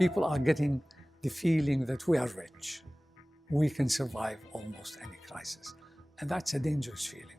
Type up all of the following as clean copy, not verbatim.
People are getting the feeling that we are rich. We can survive almost any crisis. And that's a dangerous feeling.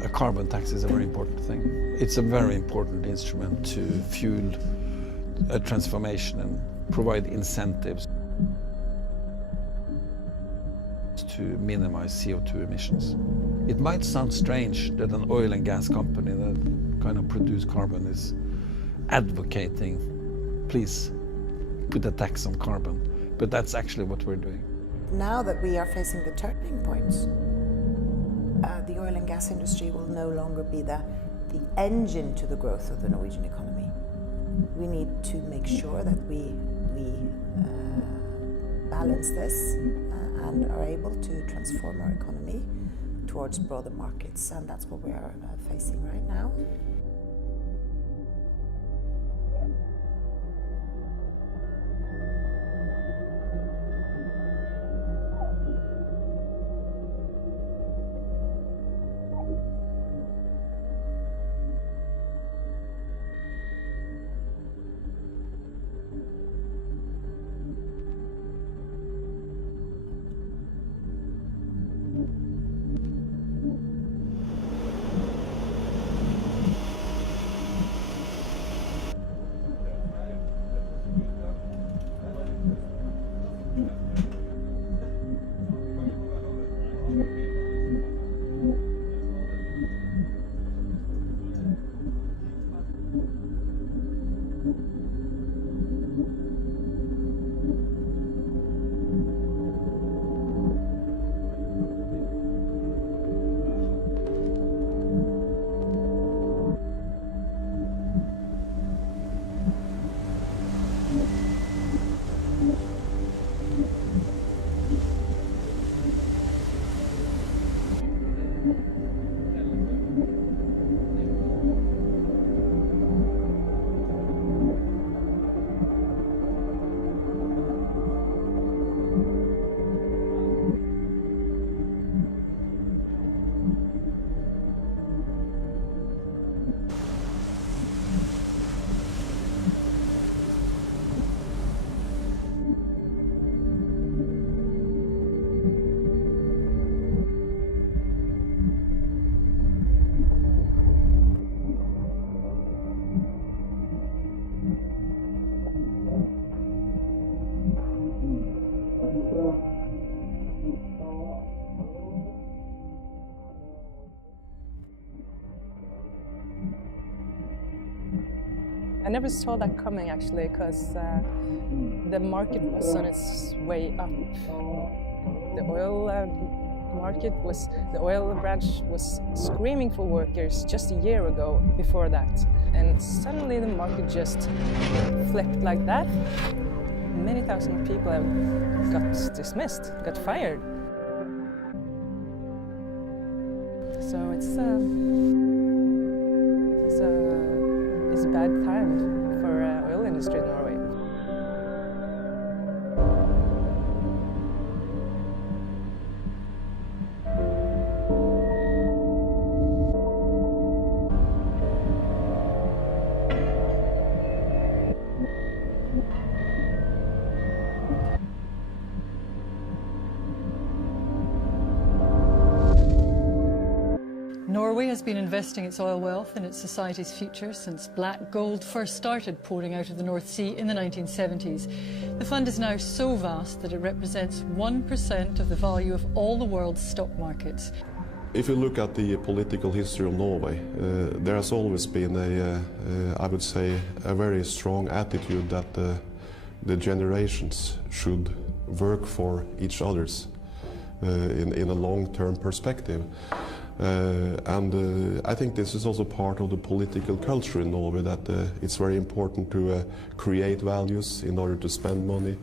A carbon tax is a very important thing. It's a very important instrument to fuel a transformation and provide incentives to minimize CO2 emissions. It might sound strange that an oil and gas company that kind of produce carbon is advocating, please put a tax on carbon, but that's actually what we're doing. Now that we are facing the turning points, the oil and gas industry will no longer be the engine to the growth of the Norwegian economy. We need to make sure that we balance this and are able to transform our economy towards broader markets, and that's what we are facing right now. I never saw that coming actually, because the market was on its way up. The oil branch was screaming for workers just a year ago before that. And suddenly the market just flipped like that. Many thousand people got dismissed, got fired. So it's a bad time for oil industry in Norway. Norway has been investing its oil wealth in its society's future since black gold first started pouring out of the North Sea in the 1970s. The fund is now so vast that it represents 1% of the value of all the world's stock markets. If you look at the political history of Norway, there has always been I would say, a very strong attitude that the generations should work for each others in a long-term perspective. I think this is also part of the political culture in Norway, that it's very important to create values in order to spend money.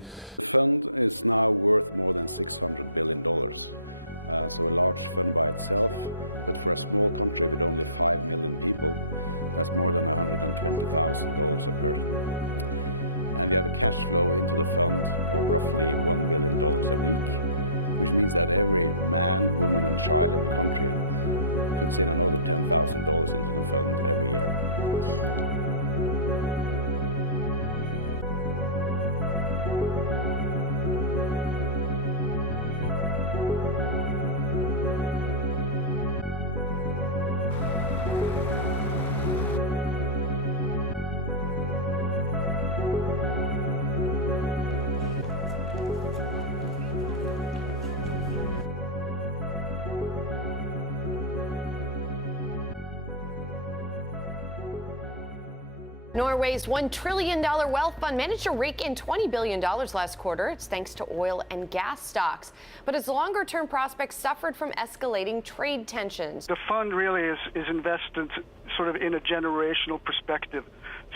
Norway's $1 trillion wealth fund managed to rake in $20 billion last quarter. It's thanks to oil and gas stocks. But its longer-term prospects suffered from escalating trade tensions. The fund really is invested sort of in a generational perspective.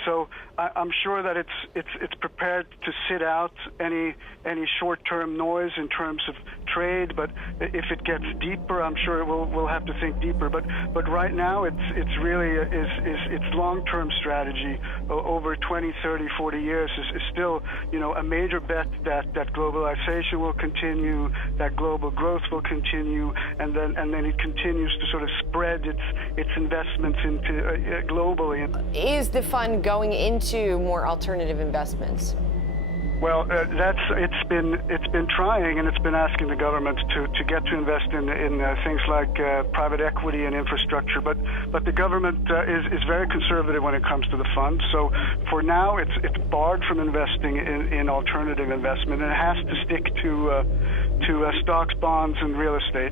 So I'm sure that it's prepared to sit out any short-term noise in terms of trade. But if it gets deeper, I'm sure we'll have to think deeper. But right now, it's really its long-term strategy over 20, 30, 40 years is still, you know, a major bet that globalization will continue, that global growth will continue, and then it continues to sort of spread its investments into globally. Is the fund going into more alternative investments? Well, it's been trying, and it's been asking the government to get to invest in things like private equity and infrastructure. But the government is very conservative when it comes to the fund. So for now, it's barred from investing in alternative investment, and it has to stick to stocks, bonds, and real estate.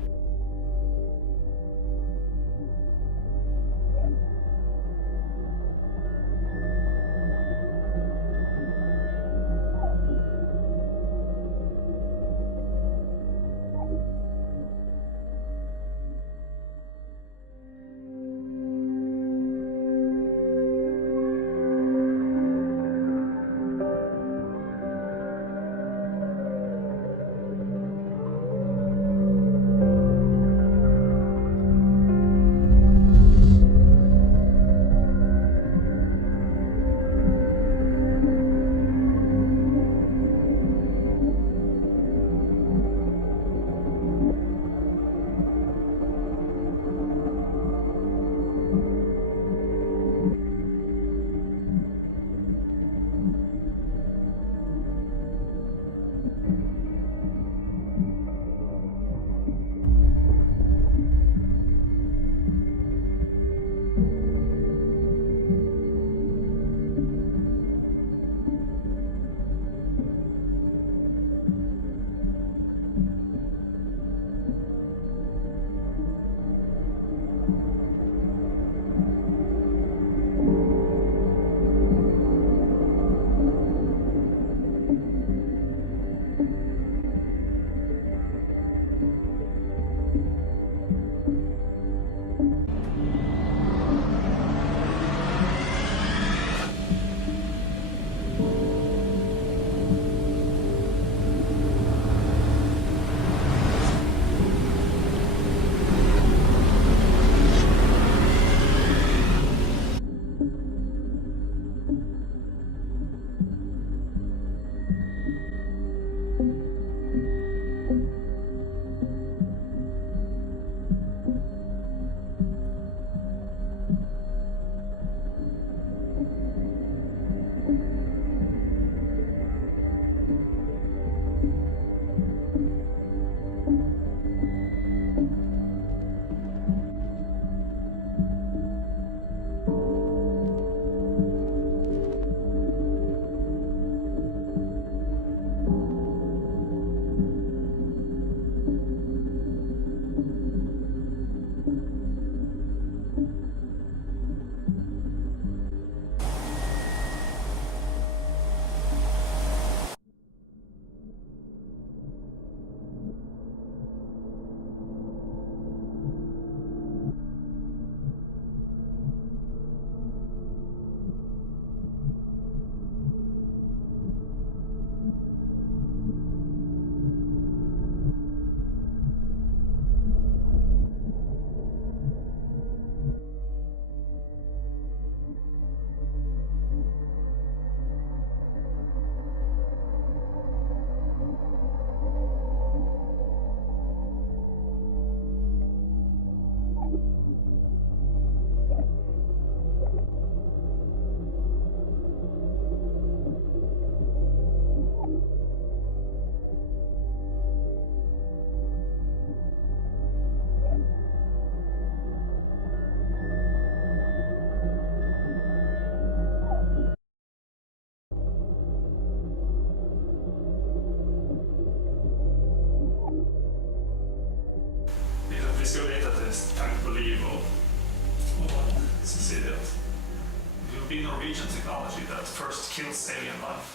ska veta att det är tanke på liv och så ser det att would be Norwegian technology that first kills alien life.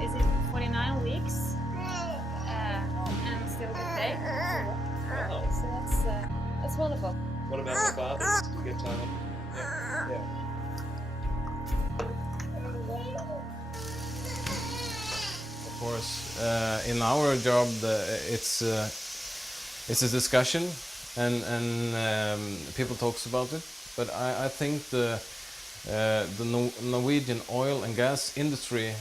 Is it 49 weeks and still get paid? Wow. So that's wonderful. What about the fathers? Do you get time off? Yeah. Of course, in our job, it's a discussion, and people talks about it. But I think the Norwegian oil and gas industry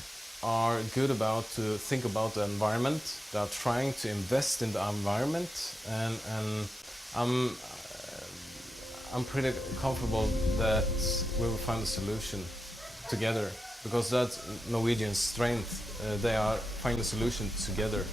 are good about to think about the environment. They are trying to invest in the environment, and I'm pretty comfortable that we will find a solution together, because that's Norwegian strength. They are finding a solution together.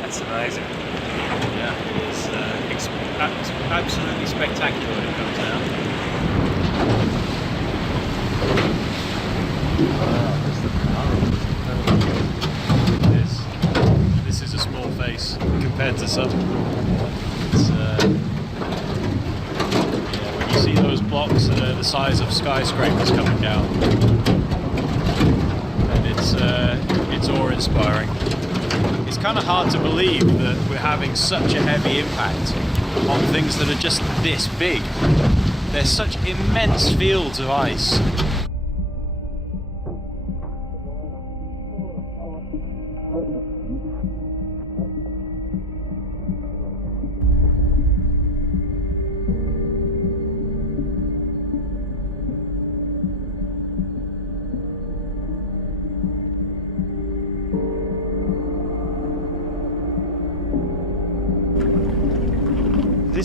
That's amazing. Yeah, it's absolutely spectacular when it comes out. This is a small face compared to some. It's, when you see those blocks that are the size of skyscrapers coming down, and it's awe-inspiring. It's kind of hard to believe that we're having such a heavy impact on things that are just this big. There's such immense fields of ice.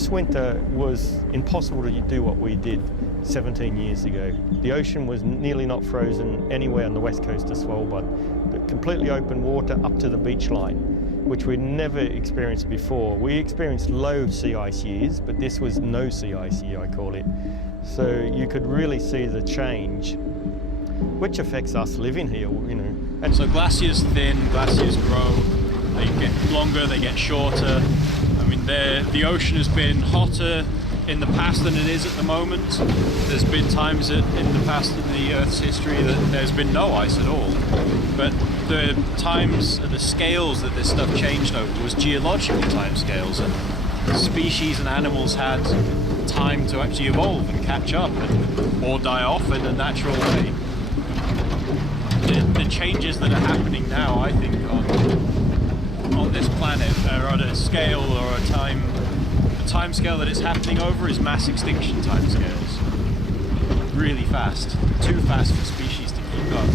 This winter was impossible to do what we did 17 years ago. The ocean was nearly not frozen anywhere on the west coast of Svalbard. The completely open water up to the beach line, which we'd never experienced before. We experienced low sea ice years, but this was no sea ice year, I call it. So you could really see the change, which affects us living here, you know. And so glaciers thin, glaciers grow, they get longer, they get shorter. I mean, the ocean has been hotter in the past than it is at the moment. There's been times in the past in the Earth's history that there's been no ice at all. But the times, the scales that this stuff changed over was geological time scales, and species and animals had time to actually evolve and catch up or die off in a natural way. The changes that are happening now, I think, on this planet are on a scale or a time scale that it's happening over is mass extinction time scales. Really fast. Too fast for species to keep up.